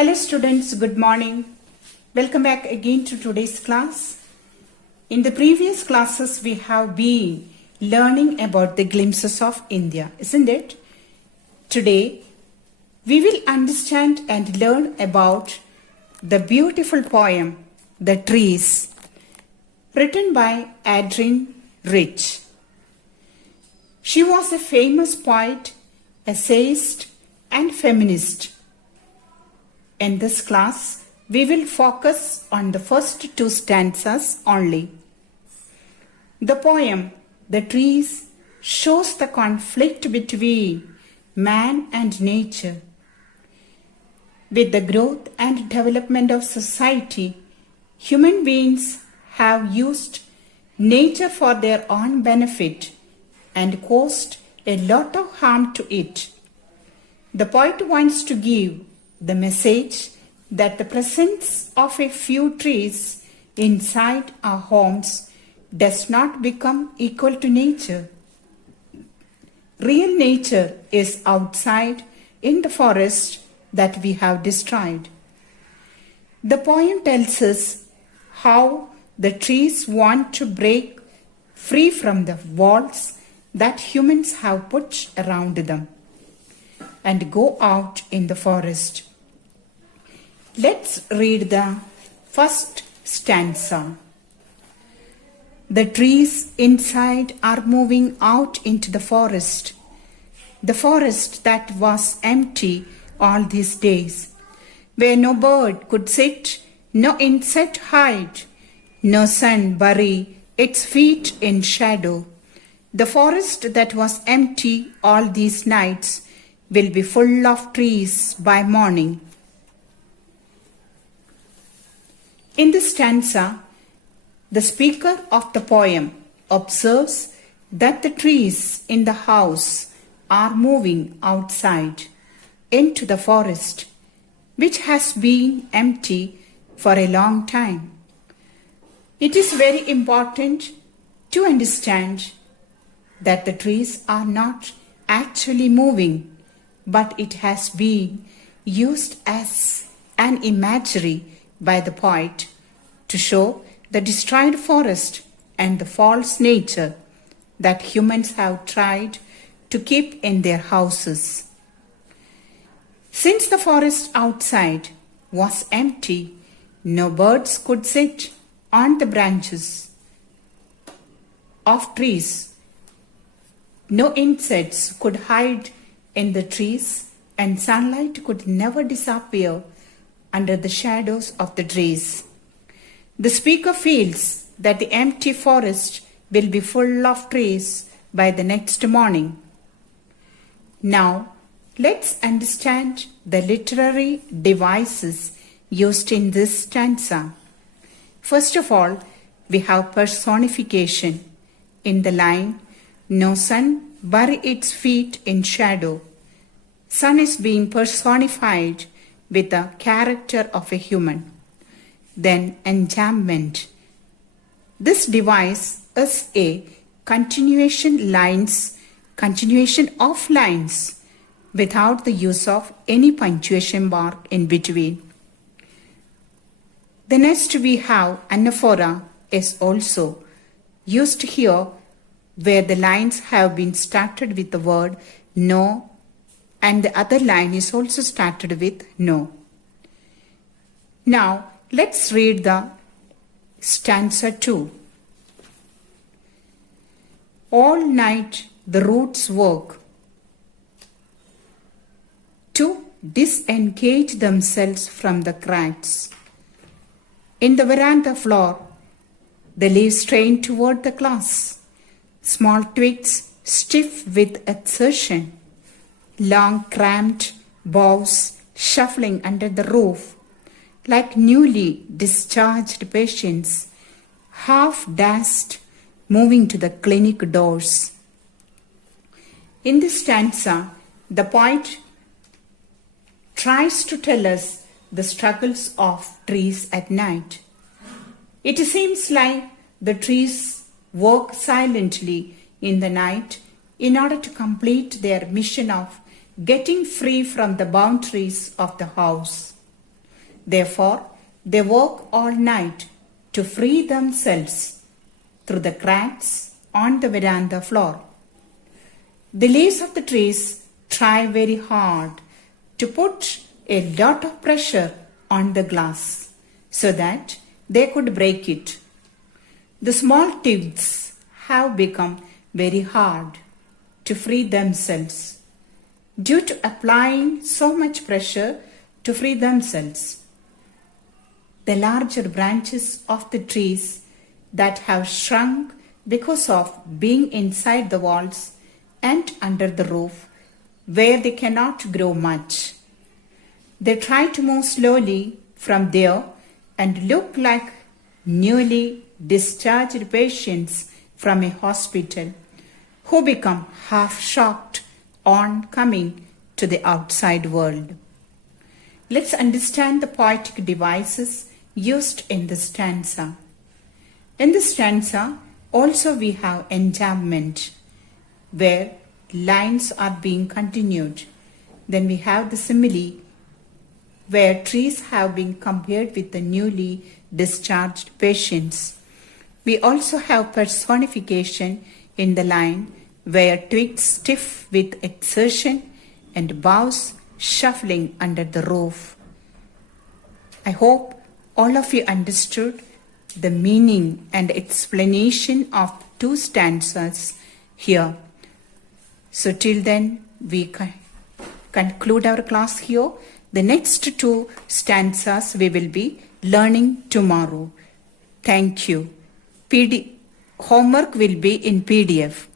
Hello students, good morning. Welcome back again to today's class. In the previous classes we have been learning about the glimpses of India, isn't it? Today we will understand and learn about the beautiful poem, The Trees, written by Adrienne Rich. She was a famous poet, essayist and feminist. In this class, we will focus on the first two stanzas only. The poem, The Trees, shows the conflict between man and nature. With the growth and development of society, human beings have used nature for their own benefit and caused a lot of harm to it. The poet wants to give the message that the presence of a few trees inside our homes does not become equal to nature. Real nature is outside in the forest that we have destroyed. The poem tells us how the trees want to break free from the walls that humans have put around them and go out in the forest. Let's read the first stanza. The trees inside are moving out into the forest that was empty all these days, where no bird could sit, no insect hide, no sun bury its feet in shadow. The forest that was empty all these nights will be full of trees by morning. In this stanza, the speaker of the poem observes that the trees in the house are moving outside into the forest, which has been empty for a long time. It is very important to understand that the trees are not actually moving, but it has been used as an imagery by the poet to show the destroyed forest and the false nature that humans have tried to keep in their houses. Since the forest outside was empty, no birds could sit on the branches of trees. No insects could hide in the trees, and sunlight could never disappear under the shadows of the trees. The speaker feels that the empty forest will be full of trees by the next morning. Now, let's understand the literary devices used in this stanza. First of all, we have personification. In the line, no sun bury its feet in shadow. Sun is being personified with the character of a human. Then enjambment. This device is a continuation of lines without the use of any punctuation mark in between. The next we have anaphora is also used here, where the lines have been started with the word no, and the other line is also started with no. Now, let's read the stanza 2. All night the roots work to disengage themselves from the cracks. In the veranda floor, the leaves strain toward the glass, small twigs stiff with exertion, long cramped boughs shuffling under the roof, like newly discharged patients, half-dazed, moving to the clinic doors. In this stanza, the poet tries to tell us the struggles of trees at night. It seems like the trees work silently in the night in order to complete their mission of getting free from the boundaries of the house. Therefore, they work all night to free themselves through the cracks on the veranda floor. The leaves of the trees try very hard to put a lot of pressure on the glass so that they could break it. The small twigs have become very hard to free themselves due to applying so much pressure to free themselves. The larger branches of the trees that have shrunk because of being inside the walls and under the roof where they cannot grow much. They try to move slowly from there and look like newly discharged patients from a hospital who become half shocked on coming to the outside world. Let's understand the poetic devices used in the stanza. In the stanza, also we have enjambment, where lines are being continued. Then we have the simile, where trees have been compared with the newly discharged patients. We also have personification in the line, where twigs stiff with exertion and boughs shuffling under the roof. I hope all of you understood the meaning and explanation of two stanzas here. So till then, we conclude our class here. The next two stanzas we will be learning tomorrow. Thank you. Homework will be in PDF.